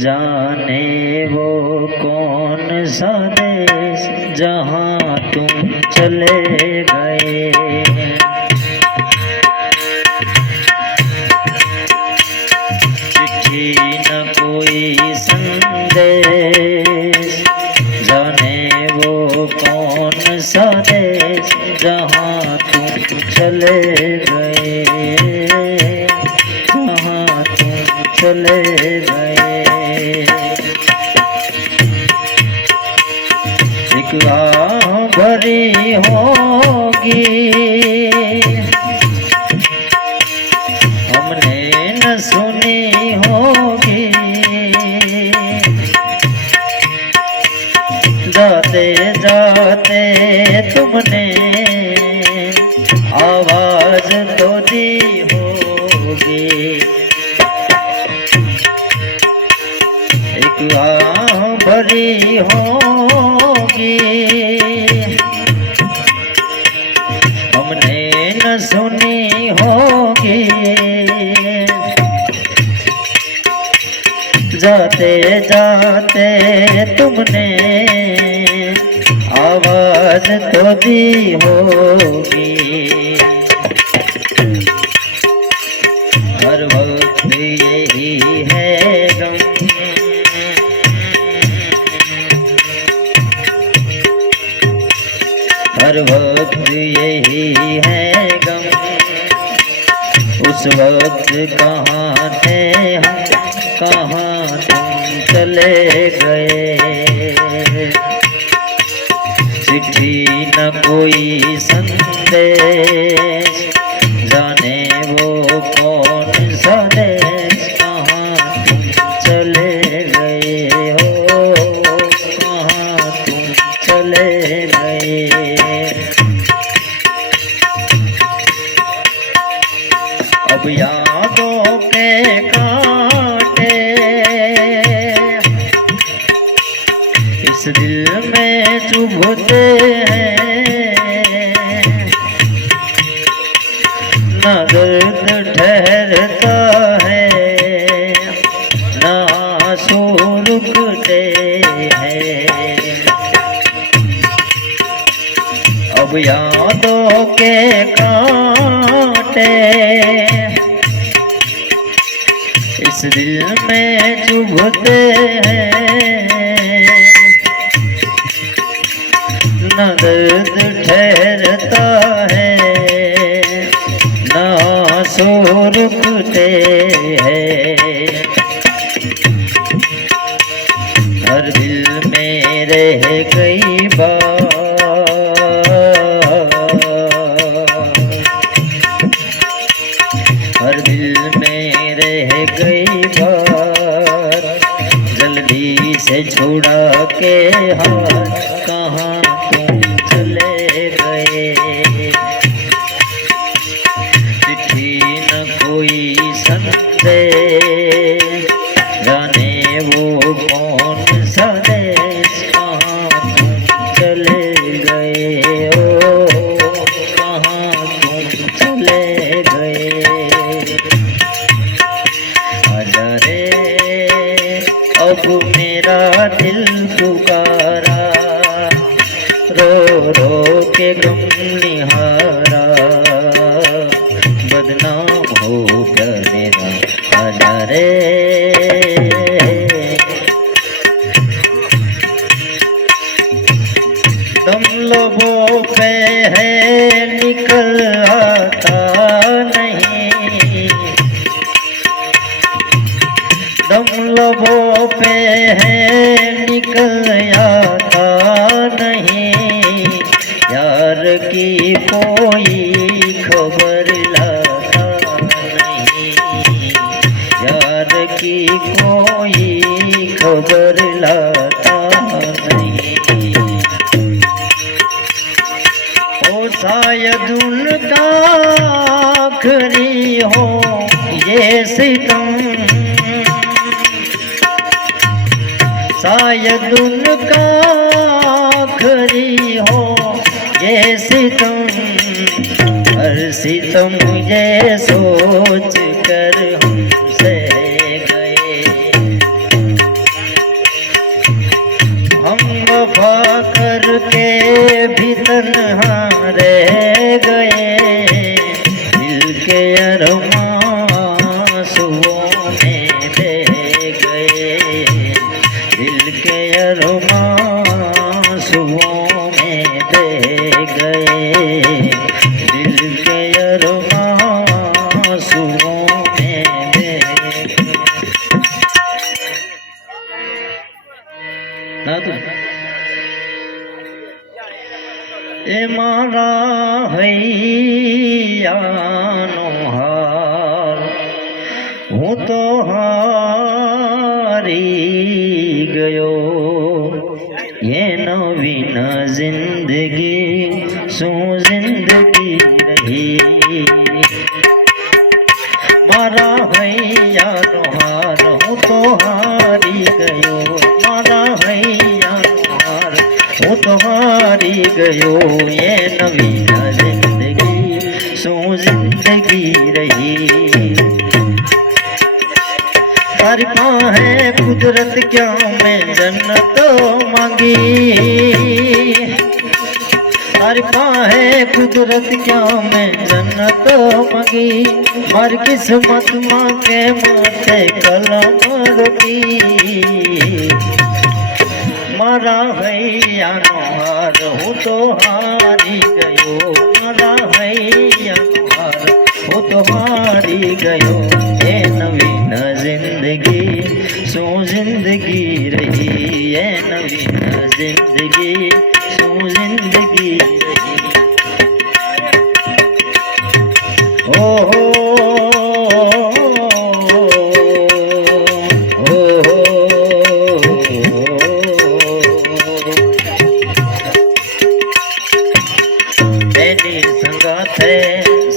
जाने वो कौन सा देश जहाँ तुम चले गए? चिट्ठी न कोई संदेश। जाने वो कौन सा देश जहाँ तुम चले गए? जहाँ तुम चले जाते जाते तुमने। आवाज़ तो दी होगी। एक आह भरी होगी। हमने न सुनी होगी। जाते जाते तुमने आवाज़ तो दी होगी। e के कांटे। इस दिल में चुभते हैं। न दर्द ठहरता है, न आँसू रुकते हैं। हर दिल में रह गई से छुड़ा के हाथ कहाँ નિહારા બદનામ હો ગમેરા અનરે कोई खबर लाता नहीं। ओ शायद उनका आखरी हो ये सितम। शायद उनका आखरी हो ये सितम। हर सितम ये सोच कर हो तन्हा रह गए दिल के अरमासुओं હારી ગયો. એનો નવીન જિંદગી, શું જિંદગી રહી? મારા હૈયાનો હાર, હું તો હારી ગયો. મારા હૈયાનો હાર, હું તો હારી ગયો. એ નવી प्यार है? कुदरत क्या मैं जन्नत मांगी? अरफा है, कुदरत क्या मैं जन्नत मांगी? हर किस्मत माँ के माथे कलम रुकी। मारा है नो हो तो हारी गयो। मारा है हार हो तो हारी गयो। ज़िंदगी सो ज़िंदगी रही है नवीना ज़िंदगी सो ज़िंदगी ओ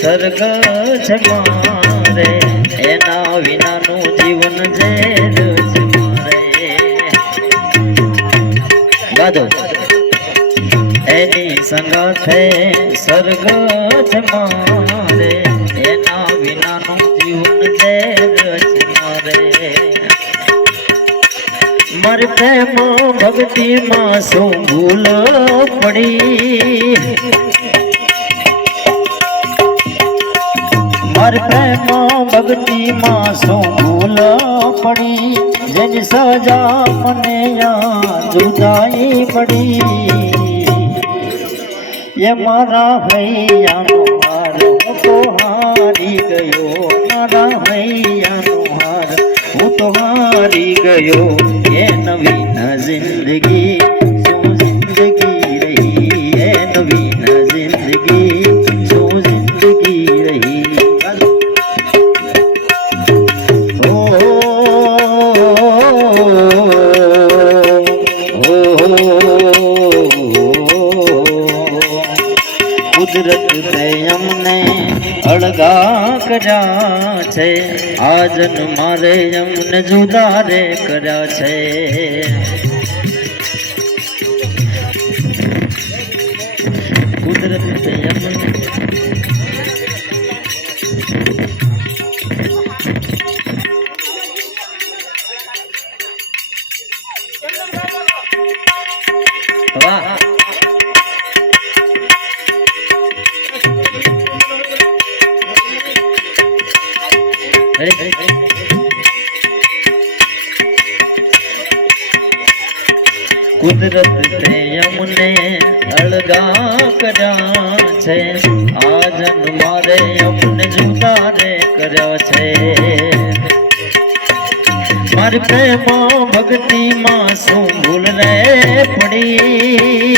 सरगा जमा સંગાથે સ્વર્ગ જ મારે. એના વિનાનું જીવન છે મારે. મર પ્રેમ ભક્તિમાં શું ભૂલ પડી? મર પ્રેમ ભક્તિમાં શું ભૂલ પડી? જેની સજા મને જુદાઈ પડી. એ મારા હૈયાનો હાર. હું તો હારી ગયો. મારા હૈયાનો હાર. હું તો હારી ગયો. એ નવી જિંદગી કર્યા છે. આજન મારે અમને જુદા રે કર્યા છે. કુદરત અમને કુદરત તે અમને અળગા કર્યા છે. આજન મારે અમને જુદારે કર્યા છે. મારી પ્રેમ ભક્તિમાં શું ભૂલ રે પડી?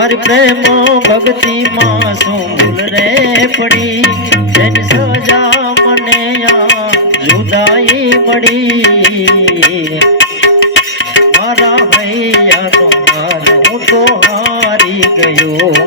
મારી પ્રેમ ભક્તિમાં શું ભૂલ રે પડી. જેની સજા મને આ જુદાઈ પડી મારા હૈયાનો હાર હું તો હારી ગયો.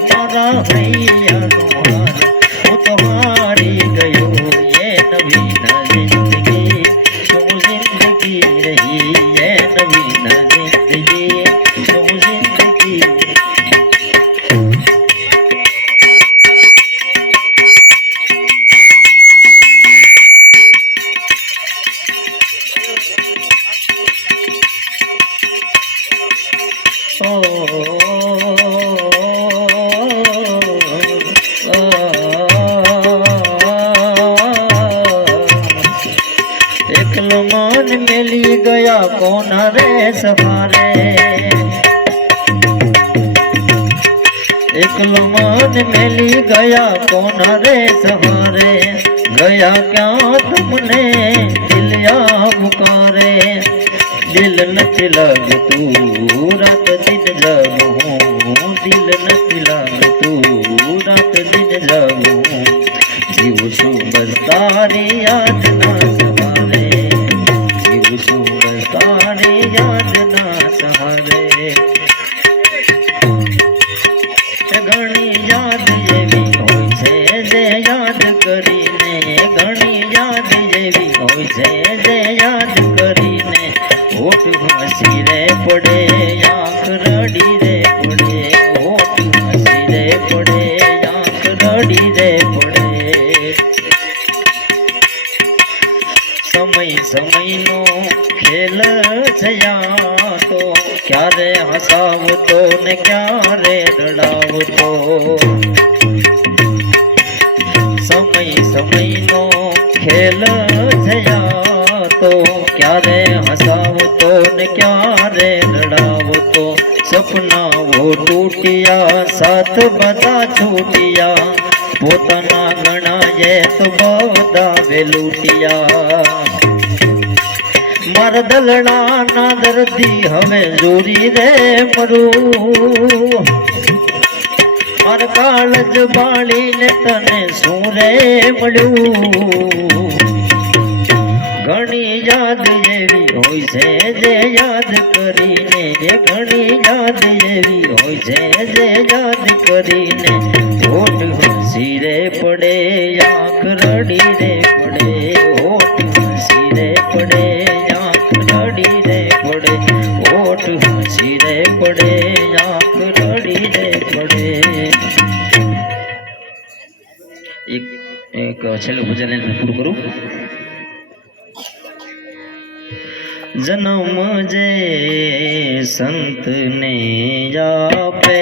એકલો મન મેલી ગયા કોણ રે સવારે? એકલો મન મેલી ગયા કોના રે સવારે? ગયા ક્યાં તમને દિલિયા પુકારે? દિલ નથી લાગતું રાત દિન જાગું દિલ નથી લાગતું રાત દિન જાગું જીવ છું બસ તારી યાદ હસાવતો ને ક્યારે રડાવતો સમય સમયનો ખેલ છે તો ક્યારે હસાવતો ને ક્યારે રડાવતો સપનાઓ તૂટ્યા, સાથ બધા છૂટ્યા. પોતાના ગણાયે તો બધા વેલૂટિયા. મારા દલડાના દર્દી હવે જોરી રે મરું. મારા કાળજ બાળીને તને શું રે મળ્યું? ઘણી યાદ એવી હોય છે જે યાદ કરીને, જે ઘણી યાદ એવી હોય છે જે યાદ કરીને હોઠ હસી રે પડે, આંખ રડી રે છેલ્લું ભજન એને પૂરું કરું. જન્મ જે સંત ને આપે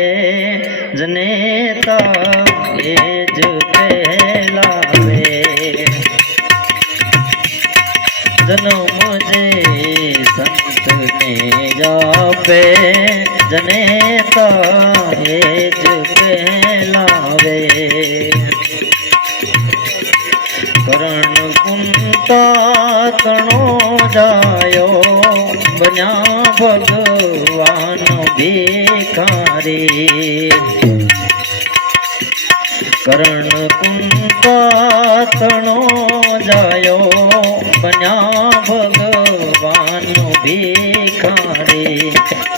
જનેતા એ જ પહેલાવે જન્મ જે સંત ને આપે જનેતા એ જ પહેલાવે કુંતા તણો જાયો. બન્યા ભગવાન ભિખારી. કરણ કુંતા તણો જાયો. બન્યા ભગવાન ભિખારી.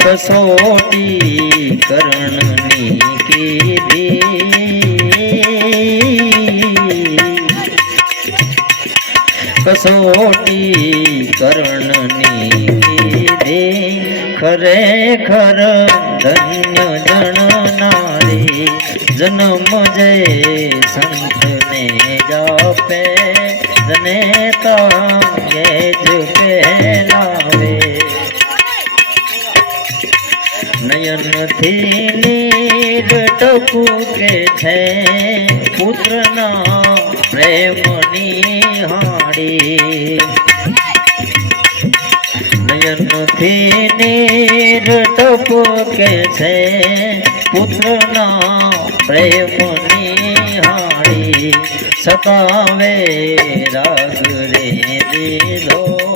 કસોટી કરણની કીધી કસોટી કરણની દે ખરેખર ધન્ય જણનારી જન્મ જય સંતને જાપે જનેતા એ જ પહેલાવે નયનથી નીર ટપુકે છે પુત્રના પ્રેમની હાડી નયનથી નીર ટપકે છે પુત્રના પ્રેમની હાળી સતાવે રાગ રે દીધો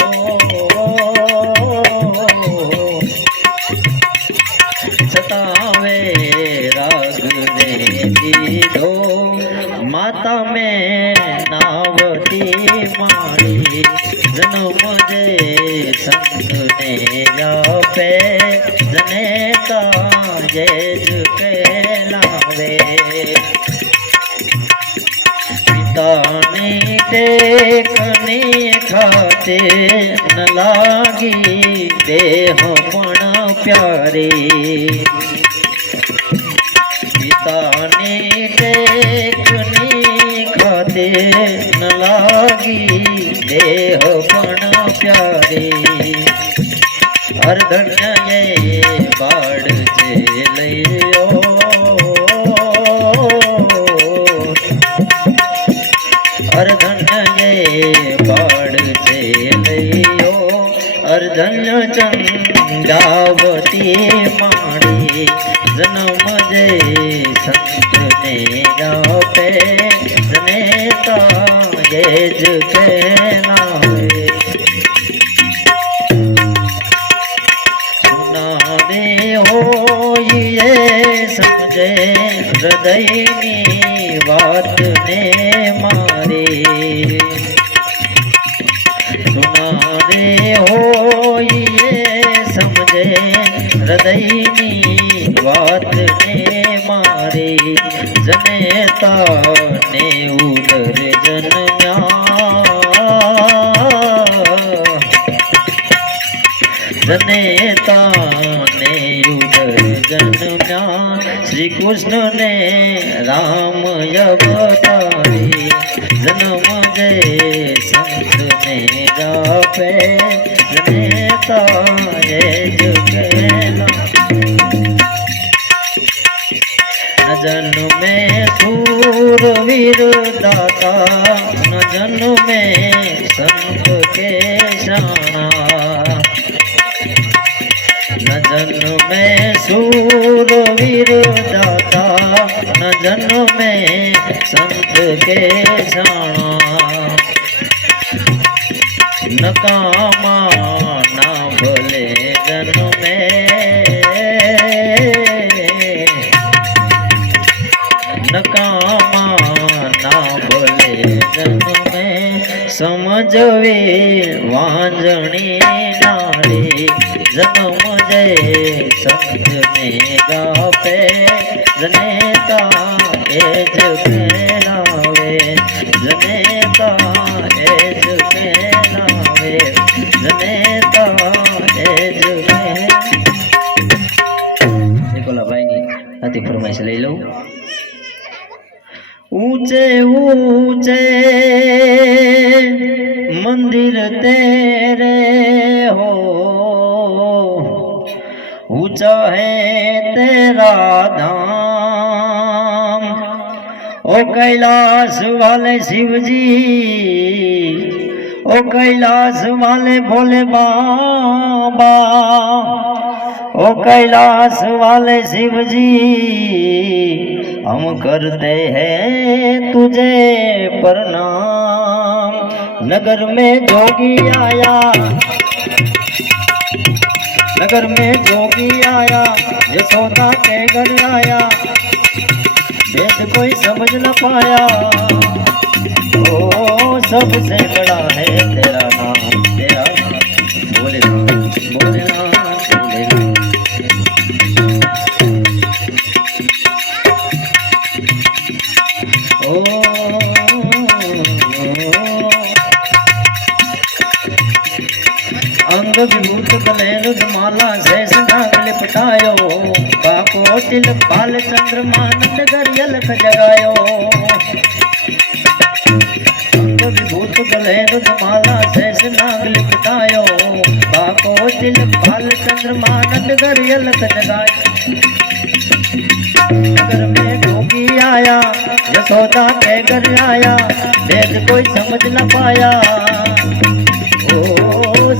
નાવતી મારી જન્મ જે સંતને આપે જને કાજે જ લાવે. પિતાની ટેકની ખાતે ન લાગી, દેહ પણ પ્યારે. ચંદાવતી માણી જન્મ જય સંતને આપે જનેતા જય જ કહેનાવે હૃદયની વાતને મારે. સુનારે હોય એ સમજે હૃદયની વાતને જને જનેતાને ઉદર જન્મ્યા. જનેતાને કૃષ્ણને રામ અવતારી જન્મ જય સંતને રાપે જનેતાએ જગેલા. ન જન્મે શૂરવીર દાતા કે શાણા નકામા ના ભલે જન્મે નકામા ના ભલે જન્મે સમજવે વાંજણી નારી જન્મ જય સમજને ગાપે જનેતા એ જ फरमाइश ले लो ऊँचे ऊँचे मंदिर तेरे हो ऊँचा है तेरा धाम ओ कैलाश वाले शिव जी ओ कैलाश वाले भोले बाबा ओ कैलाश वाले शिव जी हम करते हैं तुझे प्रणाम। नगर में जोगी आया, नगर में जोगी आया, यशोदा के घर आया। वेद कोई समझ न पाया। ओ सबसे बड़ा है तेरा युद्धमाला से नाग लिपटायो। बापो तिल बाल गरियल जगायो। गले लिपटायो। बापो तिल बाल चंद्रमानंद गरियल जगायो। नगर में ढोगी आया, यशोदा के घर आया। कोई समझ न पाया।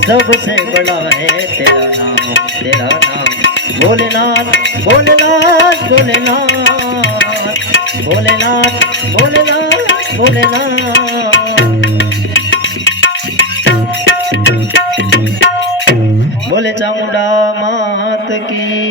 सबसे बड़ा है तेरा नाम तेरा नाम। भोलेनाथ भोलेनाथ भोलेनाथ। भोलेनाथ भोलेनाथ भोलेनाथ। बोले चामुंडा मात की।